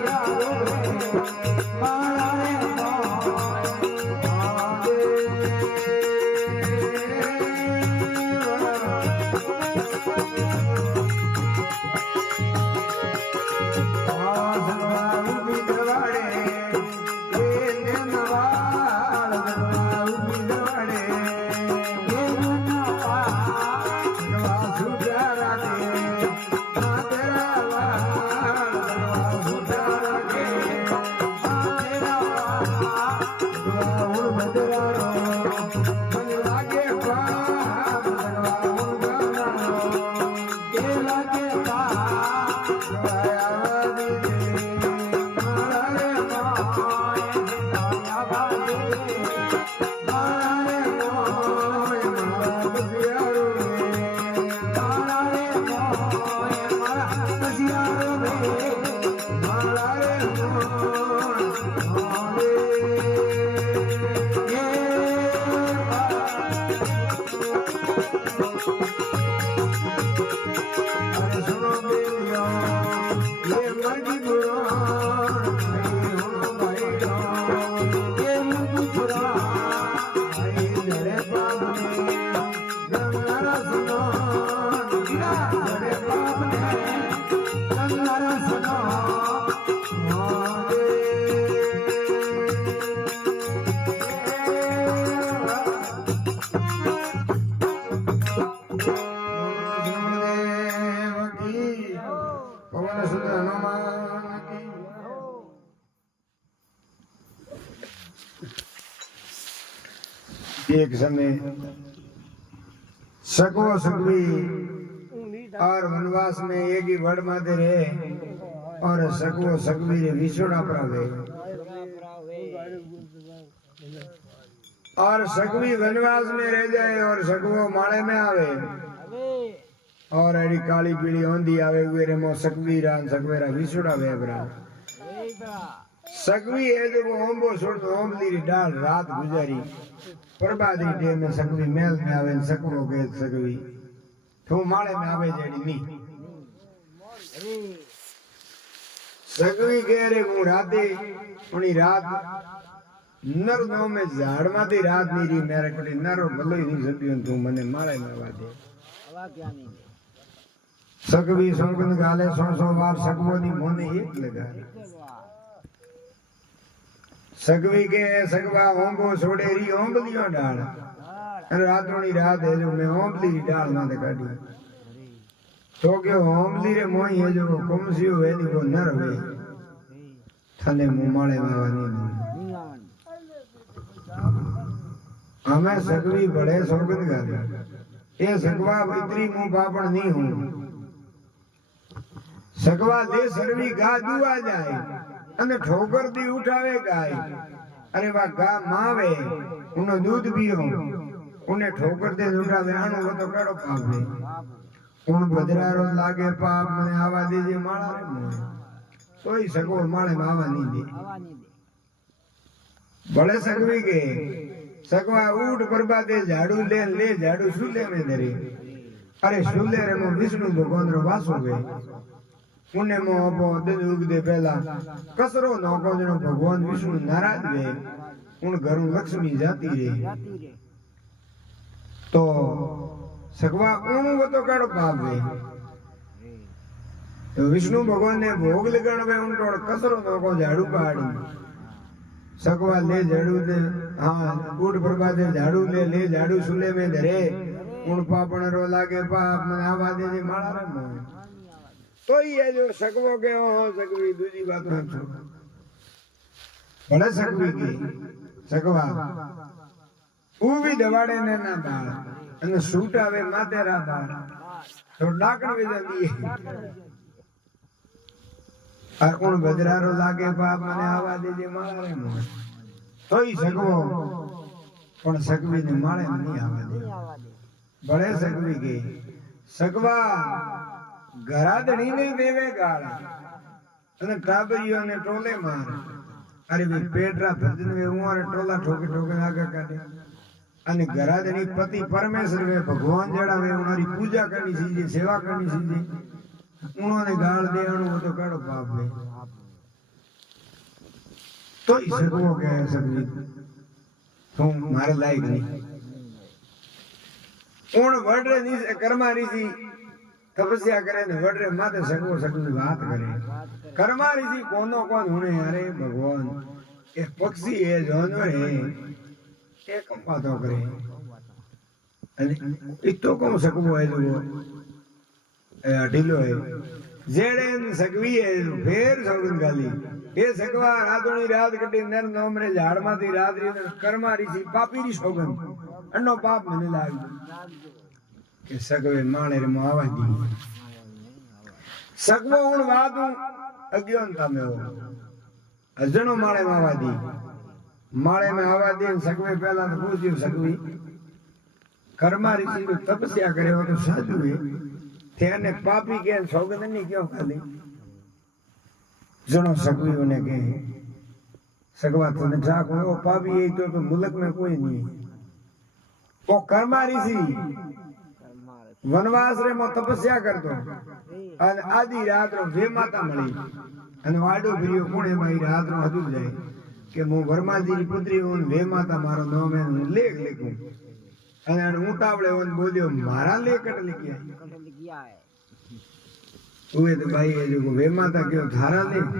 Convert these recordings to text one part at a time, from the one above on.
Yeah. एक समय सकवो सकवी और वनवास में एक ही वड़ माते रहे और सकवो सकवी रे विछोड़ा प्रावे और सकवी वनवास में रह जाए और सकवो माळे में आवे और एडी काली पीली ओंधी आवे वे मो सकवी रान सकवेरा विछोड़ा वेबरा सकवी है जो ओंबो छोड़ दो ओंबली री डाल रात गुजारी प्रभादी डे में सकवी मेल में आवे सकवो के सकवी तू माळे में आवे जेडी नी सकवी के रे मु राते उनी रात नर नो में झाड़ माती रात नीरी मेरे कटी नरो भलो ही नहीं सपियो तू मने माळे में आवा दे आवा क्या नहीं सकवी सोगन गाले 100 बार सकवो नी मोने एक लगा सकवी के सकवा ओंबो छोड़ेरी ओंबलियो डाल अरे रातोनी रात है जो मैं ओंबली डाल ना काटी तो के ओंबली रे मोई है जो कुमसियो है नी वो नर वे थने मुमाळे मावानी हमें सकवी बड़े सोगन गाले ये सकवा इतनी मुंह पापड़ नहीं हूं सकवा ले सरवी गा दुआ जाए અને ઠોકર દી ઉઠાવે ગાય અરે વા ગા માવે ઉનો દૂધ પીઓ ઉને ઠોકર દે ઉઠાવે આનો તો કાડો પાવે કોણ બજરારો લાગે પાપ મને આવા દેજે માળા રે મોય તોય સગો માળે આવા ની દે બળે સગવી કે સગવા ઉઠ પરબાદે ઝાડુ લે ઝાડુ સુલે મે ધરે અરે સુલે રે મો વિષ્ણુ ભગવાન રો વાસો વે पुण्य मोहबो दुग दे पहला कसरो नौको जनो भगवान विष्णु नाराज वे उन घरों लक्ष्मी जाती रे तो सकवा उन वो तो काड़ो पाप वे तो विष्णु भगवान ने भोग लगाण वे उन तोड़ कसरो नौको झाड़ू पाड़ी सकवा ले झाड़ू दे हां उठ प्रभाते झाड़ू ले झाड़ू सुले में धरे उन पापण रो लागे पाप मन आवा दे जे माळा रे मोय तो ये जो सकवो के हो सकवी दूजी बात ना छो बड़े सकवी की सकवा ऊ भी दवाड़े ने ना बाळ અને સૂટ આવે માતેરા બાળ તો ડાકણ વે જંદી આ કોણ બજરારો લાગે બાપ મને આવા દેજે માળા રે મોય તોય શકવો પણ શકવી ને માળે નહીં આવા દે બળે શકવી કે શકવા घरादड़ी ने देवे गाल અને કાબરીઓ ને ટોલે માર અરે વે પેટરા ભજન વે ઉવારે ટોલા ઠોકે ઠોકે આગા કાઢે અને ઘરાદડી પતિ પરમેશ્વર વે ભગવાન જડાવે ઉનારી પૂજા કરनी સીજે સેવા કરनी સીજે ઉણોને ગાળ દેણો તો કાડો પાપ વે તોય સગવો કે સગવી તું મારે લાયક નહીં ઉણ વડરે ની કર્મા રીસી तपस्या करे ने वडरे माते सकवो सकवी बात करे कर्मा ऋषि कोनो कोन हुने अरे भगवान एक पक्षी है जानवर है एक बातो करे अने इतो को सकवो है जो ढीलो है जेड़े सकवी है फेर सौगन गाली ये सकवा रातोनी रात कटी नर नोमरे झाड़ माथी रात री कर्मा ऋषि पापी री सौगन अन्नो पाप मने लागी के सकवे माणे रे मावा दी सकवो उन वादू अज्ञानता में हो अजनो माळे मावा दी माळे में आवा दी सकवे पहला तो पूछ्यो सकवी कर्मा ऋषि को तपस्या करे हो तो साधु है तेने पापी के सौगंध नहीं क्यों खाली जनो सकवी उन्हें के सकवा तो ने जाको वो पापी है तो मुल्क में कोई नहीं वो कर्मा ऋषि वनवास रे मो तपस्या करतो અને આધી રાત રો વે માતા મળી અને વાડો ભર્યો કોણે માં રાતનો હતું જાય કે હું વર્માજીની પુત્રી હું વે માતા મારો નામ હું લેખ લખું અને ઉતાવળે હું બોલ્યો મારા લેખ લખ્યા તું તો ભાઈ એ જો વે માતા કયો થારા લેખ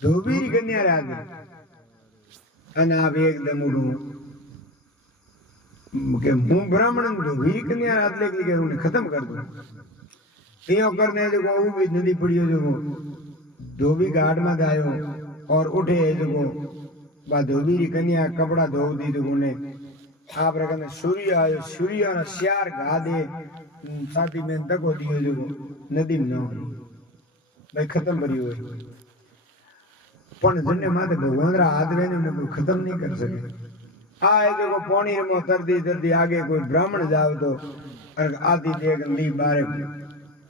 ધોબીરી કન્યા રાજી અને આ એકદમ ઉડું કે હું બ્રાह्मण ધોબીરી કન્યા રાત લેખ લખે હું ખતમ कर दूं यो करने जो वो भी नदी पड़ियो जो धोबी घाट में जायो और उठे जो बा धोबी री कन्या कपड़ा धो दी तो उन्हें आप रखने सूर्य आयो सूर्य ना श्यार गा दे साथी में तको दियो जो नदी में ना भाई खत्म करी हुई पण जिन्ने माते भगवानरा हाथ वेने ने कोई खत्म नहीं कर सके आ जो पानी में तरती आगे कोई ब्राह्मण जाओ तो आती देख ली बारे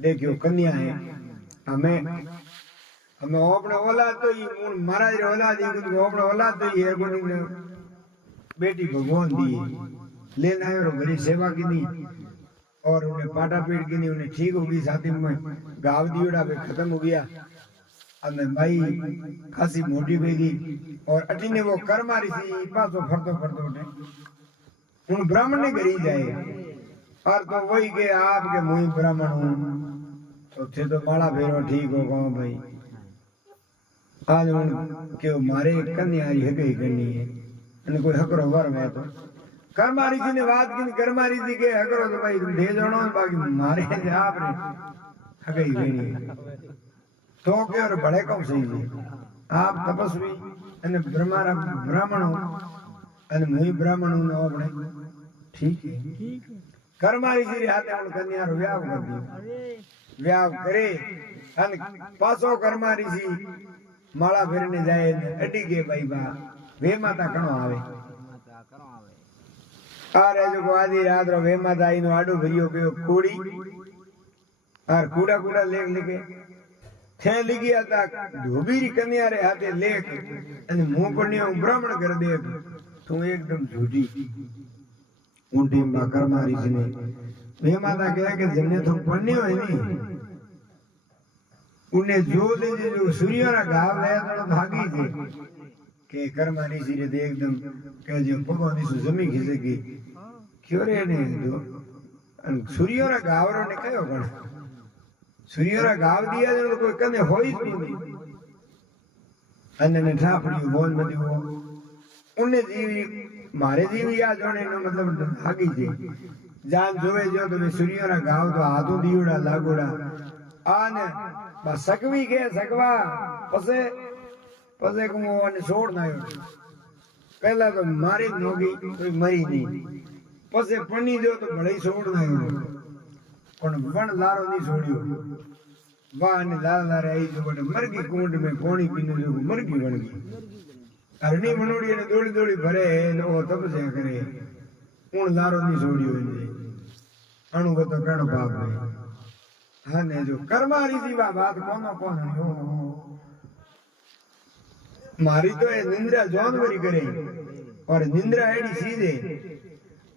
देखियो कन्या है हमें अपने औलाद तो ही महाराज रे औलाद ही कुछ अपने औलाद तो ही है कोनी ने बेटी भगवान दी लेना आयो रो मेरी सेवा की नहीं और उन्हें पाटा पीट की नहीं उन्हें ठीक हो गई साथी में गाव दियोड़ा पे खत्म हो गया अने भाई खासी मोटी बेगी और अटी ने वो कर मारी थी पासो फरतो उठे उन ब्राह्मण ने घरी जाए और तो वही के आप के मुई ब्राह्मण हूं तो थे तो माला फेरो ठीक हो गाँव भाई आज उन के मारे कन्या है गई करनी है અને કોઈ હકરો વર મે તો કર મારી થી ને વાત કી કર મારી થી કે હકરો તો ભાઈ દે જણો બાકી મારે આપને હગઈ વેણી તો કે ઓર ભલે કોમ સહી છે આપ તપસ્વી અને બ્રાહ્મણો અને મુઈ બ્રાહ્મણો નો આપણે ठीक है कर मारी जी हाथे उन कन्या रो व्याव कर दियो व्याव करे अन पासो कर मारी जी माला फेरने जाए अडी के भाई बा वे माता कणो आवे अरे जो आधी रात रो वे माता आई नो आडो भरियो कयो कोड़ी और कूड़ा कूड़ा लेख लेके थे लिखी आता धोबीरी कन्या रे हाथे लेख अने मुंह पर ने ब्राह्मण कर दे तू एकदम झूठी ऊंटी में कर मारी ने वे माता कहे कि जन्ने तो पढ़ने हो नहीं उन्हें जो ले जो सूर्य रा गाव ले तो भागी थे के कर मारी जी रे एकदम के जो भगवान से जमी खिसेगी क्यों रे ने जो सूर्य रा गाव रो ने कयो गण सूर्य रा गाव दिया जो कोई कने होई नहीं अन्ने ने ठापड़ी बोल मदी वो उन्हें जीवी मारे जीवी आ जोने नो मतलब भागी थी जान जोवे जो तो सूर्य रा गाव तो हाथों दियोड़ा लागोड़ा आने बस सकवी के सकवा पसे पसे को ने छोड़ ना पहला तो मारी नोगी कोई मरी नहीं पसे पनी जो तो भले छोड़ ना पण वन लारो नहीं छोड़ियो वाह ने लाल लार आई जो बड़े मरगी कुंड में पानी पीने जो मरगी बन गई अरणी मनोड़ी ने दौड़ी दौड़ी भरे ने ओ तपस्या करे उन लारो नहीं छोड़ियो ने अणु तो कण पाप है हां ने जो कर्मारी सी बात कोनो कोन हो मारी तो ये निंद्रा जानवरी करे और निंद्रा एडी सीधे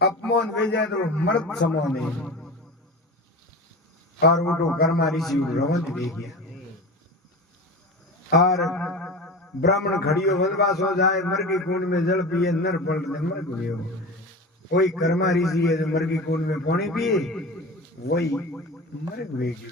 अपमान हो जाए तो मर्द समान है और वो तो कर्मा ऋषि रवंत दे गया और ब्राह्मण खड़ियो वनवास हो जाए मरगी कुंड में जल पिए नर पलटने मर गयो कोई कर्मा ऋषि है जो मरगी कुंड में पानी पिए वही मर गयो